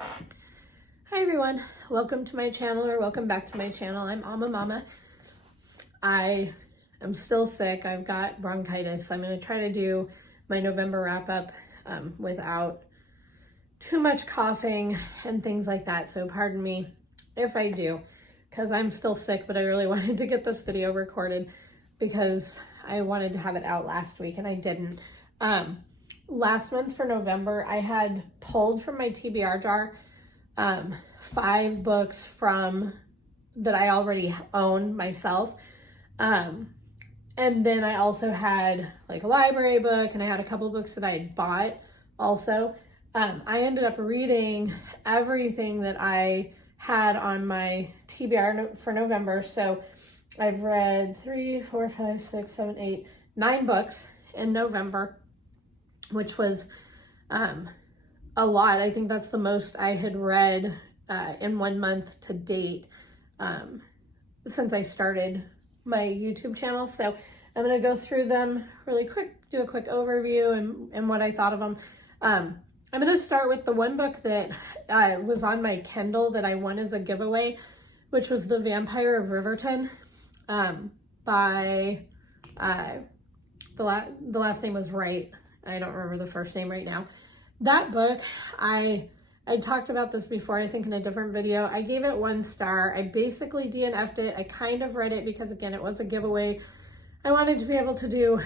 Hi everyone, welcome to my channel, or welcome back to my channel. I'm Alma Mama. I am still sick. I've got bronchitis. I'm going to try to do my November wrap up without too much coughing and things like that. So pardon me if I do, because I'm still sick, but I really wanted to get this video recorded because I wanted to have it out last week and I didn't. Last month for November, I had pulled from my TBR jar 5 books from that I already own myself. And then I also had like a library book, and I had a couple books that I had bought also. I ended up reading everything that I had on my TBR for November. So I've read 3, 4, 5, 6, 7, 8, 9 books in November, which was a lot. I think that's the most I had read in 1 month to date since I started my YouTube channel. So I'm going to go through them really quick, do a quick overview and what I thought of them. I'm going to start with the one book that was on my Kindle that I won as a giveaway, which was The Vampire of Riverton by, the last name was Wright. I don't remember the first name right now. That book, I talked about this before, I think in a different video. I gave it 1 star. I basically DNF'd it. I kind of read it because, again, it was a giveaway. I wanted to be able to do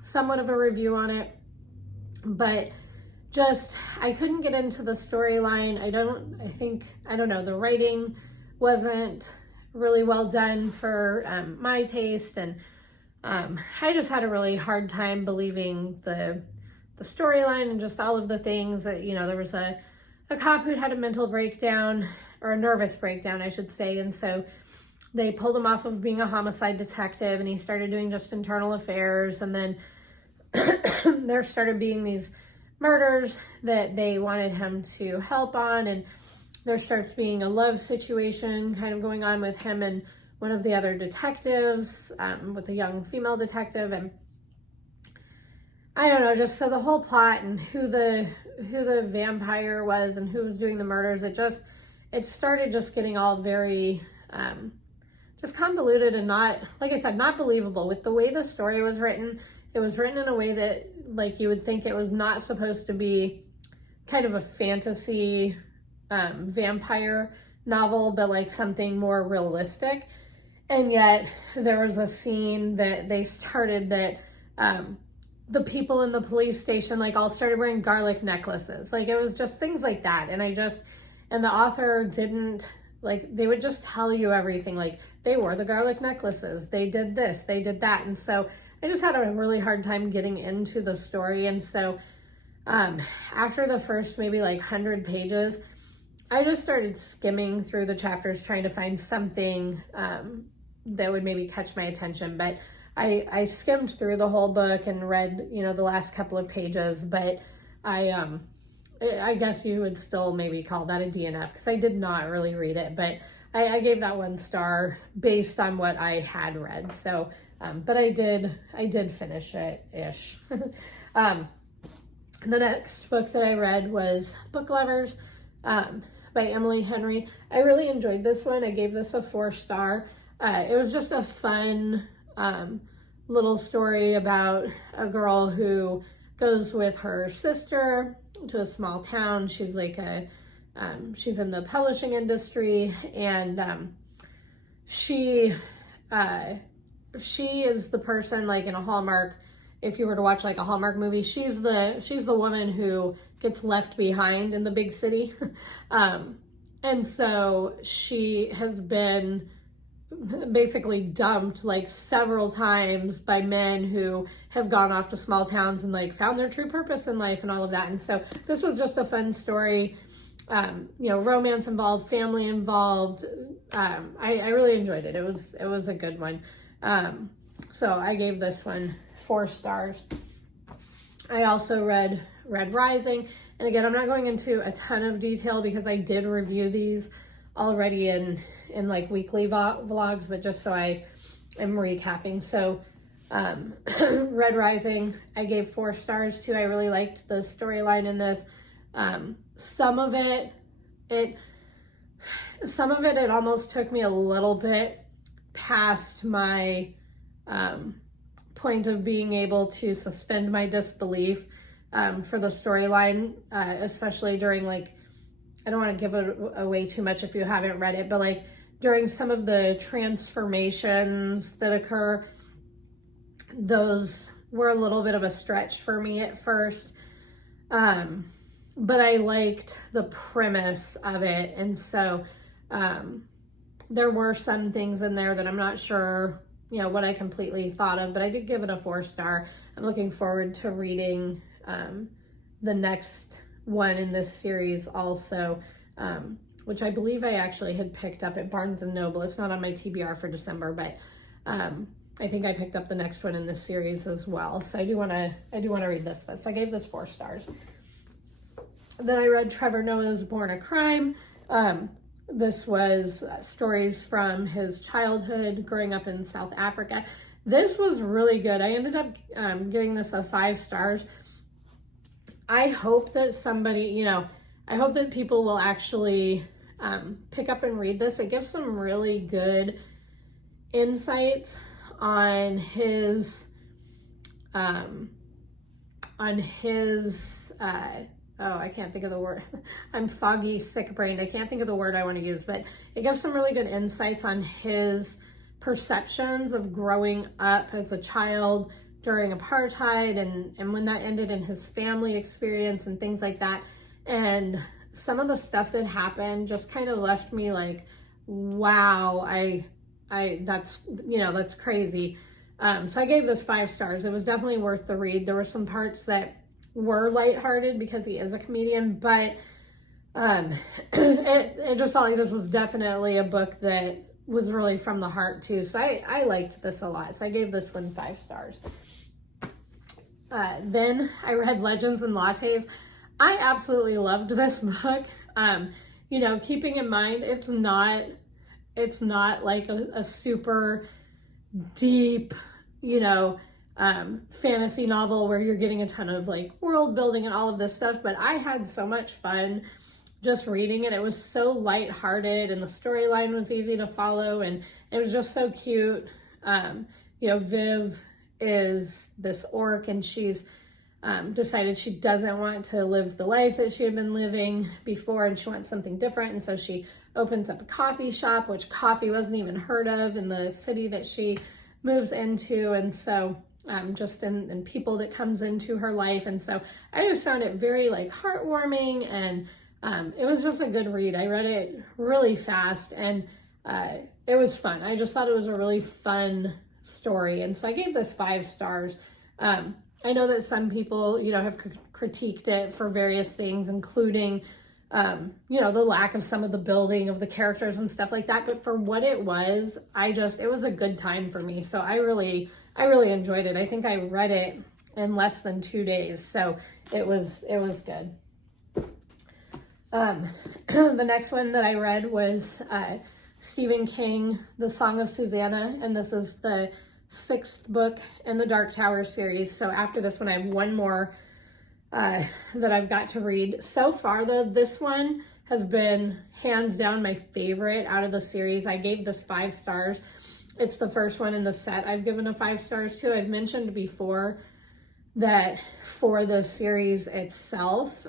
somewhat of a review on it, but just, I couldn't get into the storyline. I don't know, the writing wasn't really well done for my taste, and I just had a really hard time believing the storyline and just all of the things that, you know, there was a cop who'd had a mental breakdown, or a nervous breakdown, I should say. And so they pulled him off of being a homicide detective and he started doing just internal affairs. And then there started being these murders that they wanted him to help on. And there starts being a love situation kind of going on with him and one of the other detectives, with a young female detective. And I don't know, just so the whole plot and who the vampire was and who was doing the murders, it started just getting all very just convoluted and not, like I said, not believable. With the way the story was written, it was written in a way that, like, you would think it was not supposed to be kind of a fantasy vampire novel, but like something more realistic. And yet there was a scene that they started that the people in the police station like all started wearing garlic necklaces. Like, it was just things like that. And and the author didn't, like, they would just tell you everything. Like, they wore the garlic necklaces, they did this, they did that. And so I just had a really hard time getting into the story. And so after the first maybe like 100 pages, I just started skimming through the chapters trying to find something that would maybe catch my attention. But I skimmed through the whole book and read, you know, the last couple of pages, but I guess you would still maybe call that a DNF because I did not really read it, but I gave that 1 star based on what I had read. So, but I did finish it ish. The next book that I read was Book Lovers by Emily Henry. I really enjoyed this one. I gave this a 4 star. It was just a fun little story about a girl who goes with her sister to a small town. She's like she's in the publishing industry, and she is the person, like in a Hallmark, if you were to watch like a Hallmark movie, she's the woman who gets left behind in the big city. And so she has been basically dumped like several times by men who have gone off to small towns and like found their true purpose in life and all of that. And so this was just a fun story, you know, romance involved, family involved. I really enjoyed it. It was a good one. So I gave this one 4 stars. I also read Red Rising. And again, I'm not going into a ton of detail because I did review these already in like weekly vlogs, but just so I am recapping. So Red Rising, I gave 4 stars to. I really liked the storyline in this. Some of it some of it almost took me a little bit past my point of being able to suspend my disbelief for the storyline, especially during, like, I don't want to give it away too much if you haven't read it, but like during some of the transformations that occur, those were a little bit of a stretch for me at first. But I liked the premise of it. And so there were some things in there that I'm not sure, what I completely thought of, but I did give it a 4-star. I'm looking forward to reading the next one in this series also, which I believe I actually had picked up at Barnes & Noble. It's not on my TBR for December, but I think I picked up the next one in this series as well. So I do want to read this book. So I gave this 4 stars. Then I read Trevor Noah's Born a Crime. This was stories from his childhood growing up in South Africa. This was really good. I ended up giving this a 5 stars. I hope that somebody, I hope that people will actually pick up and read this. It gives some really good insights on his I can't think of the word. I'm foggy, sick-brained. I can't think of the word I want to use, but it gives some really good insights on his perceptions of growing up as a child during apartheid and when that ended in his family experience and things like that. And some of the stuff that happened just kind of left me like, wow, that's crazy. So I gave this 5 stars. It was definitely worth the read. There were some parts that were lighthearted because he is a comedian, but it just felt like this was definitely a book that was really from the heart too. So I liked this a lot. So I gave this one 5 stars. Then I read Legends and Lattes. I absolutely loved this book. Keeping in mind, it's not like a super deep, fantasy novel where you're getting a ton of like world building and all of this stuff, but I had so much fun just reading it. It was so lighthearted and the storyline was easy to follow and it was just so cute. Viv is this orc and she's decided she doesn't want to live the life that she had been living before and she wants something different, and so she opens up a coffee shop, which coffee wasn't even heard of in the city that she moves into, and so just in people that comes into her life. And so I just found it very like heartwarming, and it was just a good read. I read it really fast and it was fun. I just thought it was a really fun story, and so I gave this 5 stars. I know that some people have critiqued it for various things, including the lack of some of the building of the characters and stuff like that, but for what it was, it was a good time for me. So I really enjoyed it. I think I read it in less than 2 days, so it was good. The next one that I read was Stephen King, The Song of Susanna, and this is the 6th book in the Dark Tower series. So after this one, I have one more that I've got to read. So far, though, this one has been hands down my favorite out of the series. I gave this 5 stars. It's the first one in the set I've given a 5 stars to. I've mentioned before that for the series itself,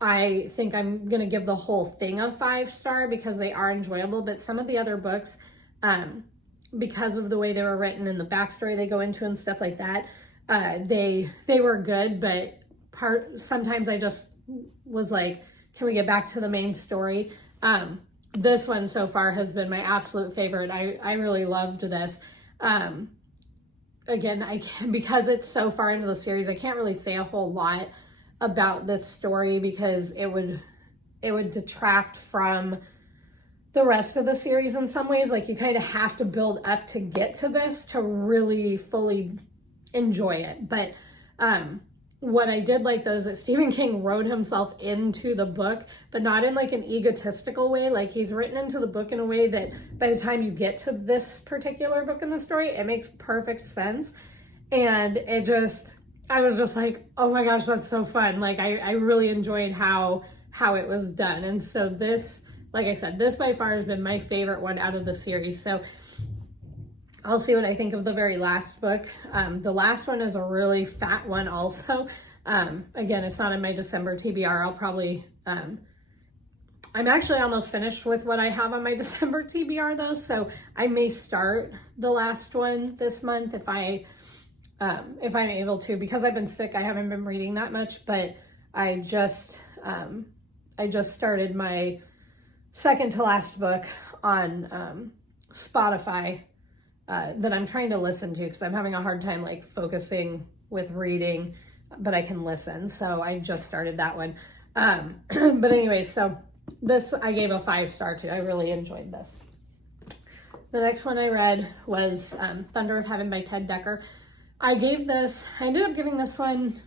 I think I'm going to give the whole thing a 5-star because they are enjoyable, but some of the other books, because of the way they were written and the backstory they go into and stuff like that, they were good, but sometimes I just was like, can we get back to the main story? This one so far has been my absolute favorite. I really loved this. Again, because it's so far into the series, I can't really say a whole lot about this story because it would detract from the rest of the series in some ways. Like, you kind of have to build up to get to this to really fully enjoy it. But what I did like, though, is that Stephen King wrote himself into the book, but not in like an egotistical way. Like, he's written into the book in a way that by the time you get to this particular book in the story, it makes perfect sense. And I was just like, oh my gosh, that's so fun. Like, I really enjoyed how how it was done. And so this, like I said, this by far has been my favorite one out of the series. So I'll see what I think of the very last book. The last one is a really fat one also. Again, it's not in my December TBR. I'll probably, I'm actually almost finished with what I have on my December TBR though. So I may start the last one this month if I'm able to, because I've been sick. I haven't been reading that much, but I just started my second to last book on Spotify that I'm trying to listen to because I'm having a hard time like focusing with reading, but I can listen. So I just started that one. But anyway, so this I gave a 5-star to. I really enjoyed this. The next one I read was Thunder of Heaven by Ted Dekker. I ended up giving this one,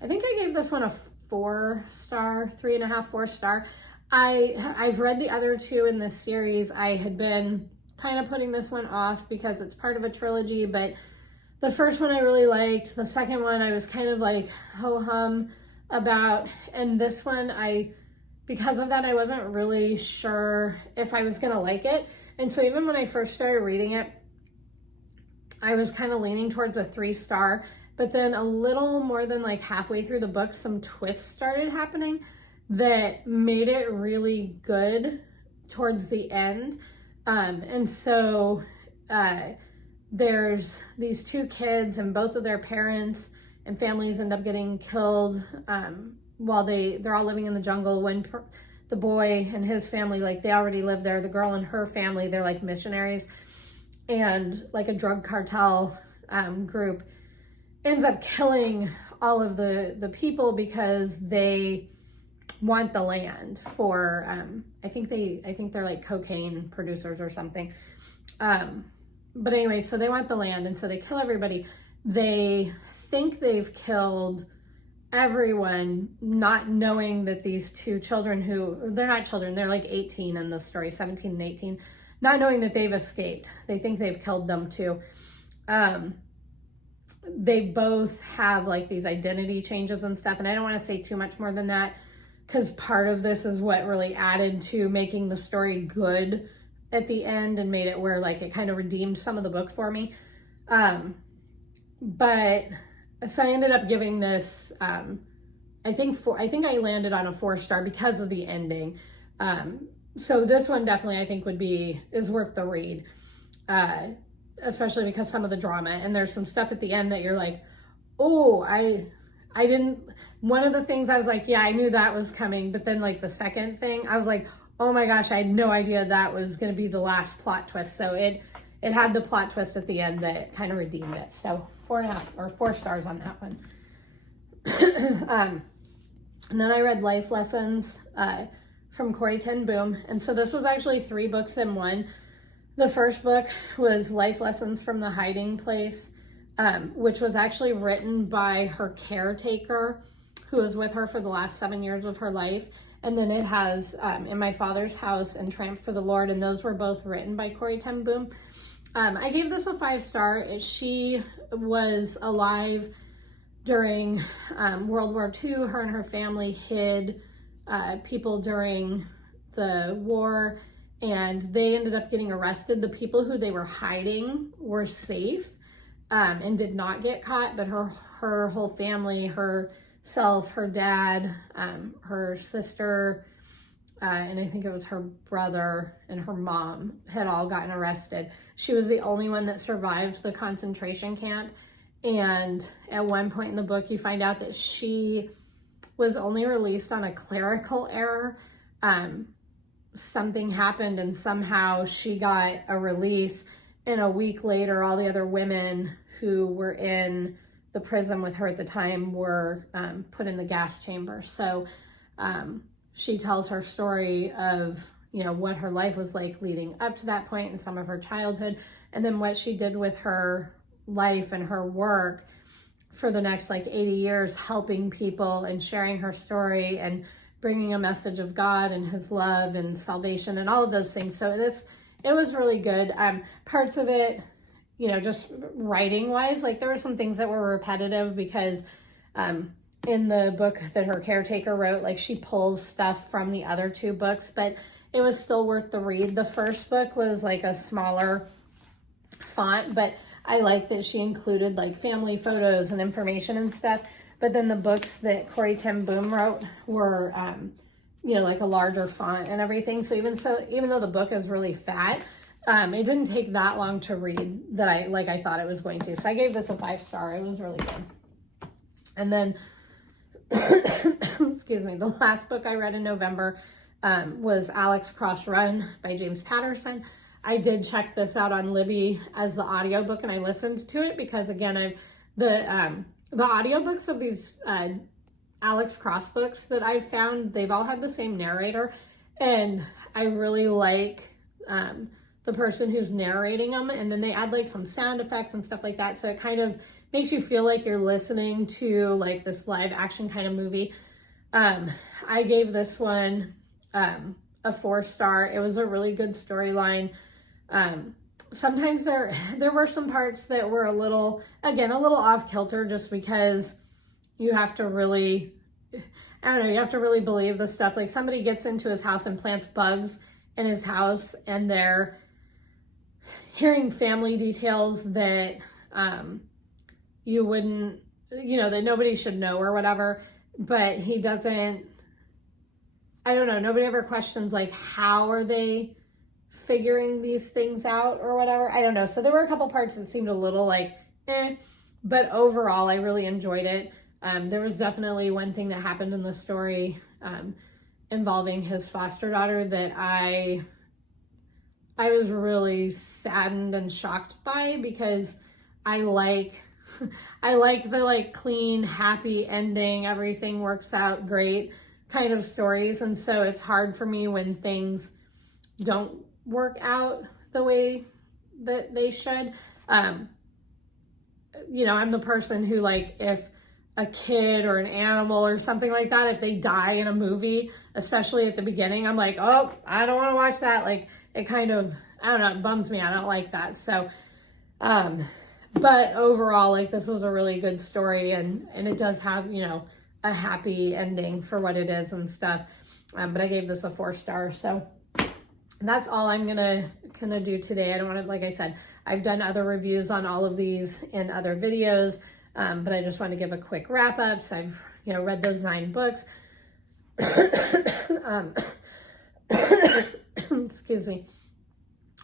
I think I gave this one a 4-star, 3.5, 4-star. I've read the other two in this series. I had been kind of putting this one off because it's part of a trilogy, but the first one I really liked. The second one I was kind of like ho-hum about, and this one because of that I wasn't really sure if I was gonna like it. And so even when I first started reading it, I was kind of leaning towards a 3-star, but then a little more than like halfway through the book, some twists started happening that made it really good towards the end. And so there's these two kids and both of their parents and families end up getting killed while they're all living in the jungle. When the boy and his family, like they already live there, the girl and her family, they're like missionaries, and like a drug cartel group ends up killing all of the people because they want the land for I think they're like cocaine producers or something. But anyway, so they want the land, and so they kill everybody. They think they've killed everyone, not knowing that these two children, they're not children, they're like 18 in the story, 17 and 18, not knowing that they've escaped. They think they've killed them too. They both have like these identity changes and stuff, and I don't want to say too much more than that because part of this is what really added to making the story good at the end and made it where like it kind of redeemed some of the book for me. But so I ended up giving this, I think I landed on a 4-star because of the ending. So this one definitely I think is worth the read, especially because some of the drama, and there's some stuff at the end that you're like, oh, one of the things I was like, yeah, I knew that was coming. But then like the second thing, I was like, oh my gosh, I had no idea that was going to be the last plot twist. So it had the plot twist at the end that kind of redeemed it. So 4.5 or 4 stars on that one. And then I read Life Lessons from Corrie ten Boom. And so this was actually 3 books in one. The first book was Life Lessons from the Hiding Place, which was actually written by her caretaker who was with her for the last 7 years of her life. And then it has In My Father's House and Tramp for the Lord, and those were both written by Corrie ten Boom. I gave this a 5-star. She was alive during World War II. Her and her family hid people during the war, and they ended up getting arrested. The people who they were hiding were safe and did not get caught, but her whole family, herself, her dad, her sister, and I think it was her brother and her mom had all gotten arrested. She was the only one that survived the concentration camp. And at one point in the book, you find out that she was only released on a clerical error. Something happened and somehow she got a release. And a week later, all the other women who were in the prison with her at the time were put in the gas chamber. So she tells her story of, what her life was like leading up to that point and some of her childhood, and then what she did with her life and her work for the next 80 years, helping people and sharing her story and bringing a message of God and his love and salvation and all of those things. So it was really good. Parts of it, just writing wise, there were some things that were repetitive because in the book that her caretaker wrote. Like, she pulls stuff from the other two books, but it was still worth the read. The first book was like a smaller font, but I like that she included like family photos and information and stuff. But then the books that Corrie ten Boom wrote were, you know, like a larger font and everything. So even though the book is really fat, it didn't take that long to read that I thought it was going to. So I gave this a 5-star. It was really good. And then, excuse me, the last book I read in November was Alex Cross Run by James Patterson. I did check this out on Libby as the audiobook, and I listened to it because, again, the audiobooks of these Alex Cross books that I've found, they've all had the same narrator, and I really like the person who's narrating them, and then they add like some sound effects and stuff like that, so it kind of makes you feel like you're listening to like this live action kind of movie. I gave this one a 4-star. It was a really good storyline. Sometimes there were some parts that were a little off kilter, just because you have to really, I don't know, you have to really believe the stuff. Like, somebody gets into his house and plants bugs in his house, and they're hearing family details that you wouldn't, you know, that nobody should know or whatever, but he doesn't, I don't know, nobody ever questions like, how are they figuring these things out or whatever. I don't know. So there were a couple parts that seemed a little like, but overall I really enjoyed it. There was definitely one thing that happened in the story involving his foster daughter that I was really saddened and shocked by, because I like the like clean, happy ending, everything works out great kind of stories. And so it's hard for me when things don't work out the way that they should. You know, I'm the person who, like, if a kid or an animal or something like that, if they die in a movie, especially at the beginning, I'm like, oh, I don't want to watch that. Like, it kind of, I don't know, it bums me. I don't like that. So, but overall, like, this was a really good story, and it does have, you know, a happy ending for what it is and stuff. But I gave this a 4-star. So that's all I'm gonna do today. I don't want to, like I said, I've done other reviews on all of these in other videos, but I just want to give a quick wrap up. So I've, you know, read those 9 books. Excuse me.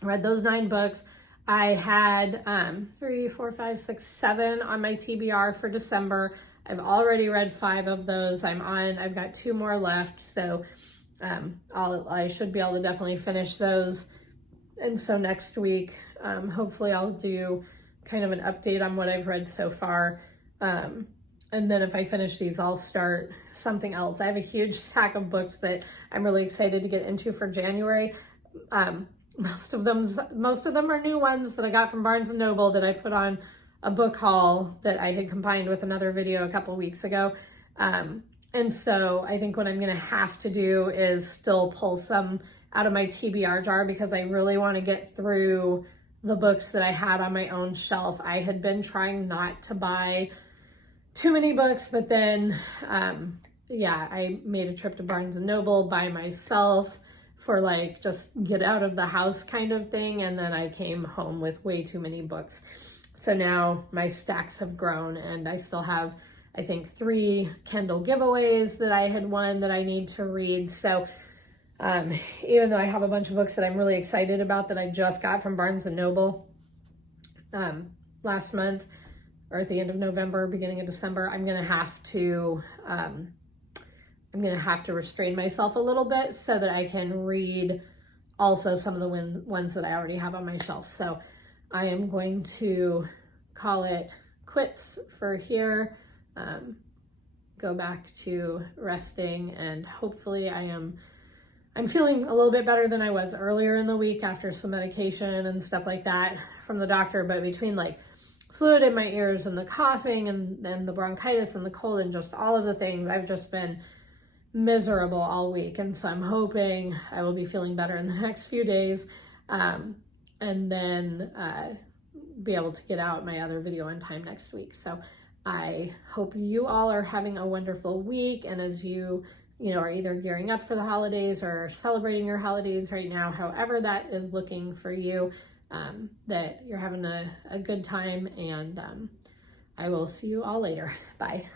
Read those 9 books. I had 3, 4, 5, 6, 7 on my TBR for December. I've already read 5 of those. I've got 2 more left. So I should be able to definitely finish those. And so next week, hopefully I'll do kind of an update on what I've read so far. And then if I finish these, I'll start something else. I have a huge stack of books that I'm really excited to get into for January. Most of them are new ones that I got from Barnes & Noble that I put on a book haul that I had combined with another video a couple weeks ago. And so I think what I'm going to have to do is still pull some out of my TBR jar, because I really want to get through the books that I had on my own shelf. I had been trying not to buy too many books, but then, I made a trip to Barnes & Noble by myself for like just get out of the house kind of thing. And then I came home with way too many books. So now my stacks have grown, and I still have, I think, 3 Kindle giveaways that I had won that I need to read. So even though I have a bunch of books that I'm really excited about that I just got from Barnes & Noble last month, or at the end of November, beginning of December, I'm gonna have to restrain myself a little bit so that I can read also some of the ones that I already have on my shelf. So I am going to call it quits for here, go back to resting, and hopefully I'm feeling a little bit better than I was earlier in the week after some medication and stuff like that from the doctor. But between like fluid in my ears and the coughing and then the bronchitis and the cold and just all of the things, I've just been miserable all week. And so I'm hoping I will be feeling better in the next few days, and then be able to get out my other video on time next week. So I hope you all are having a wonderful week, and as you are either gearing up for the holidays or celebrating your holidays right now, however that is looking for you, that you're having a good time, and I will see you all later. Bye.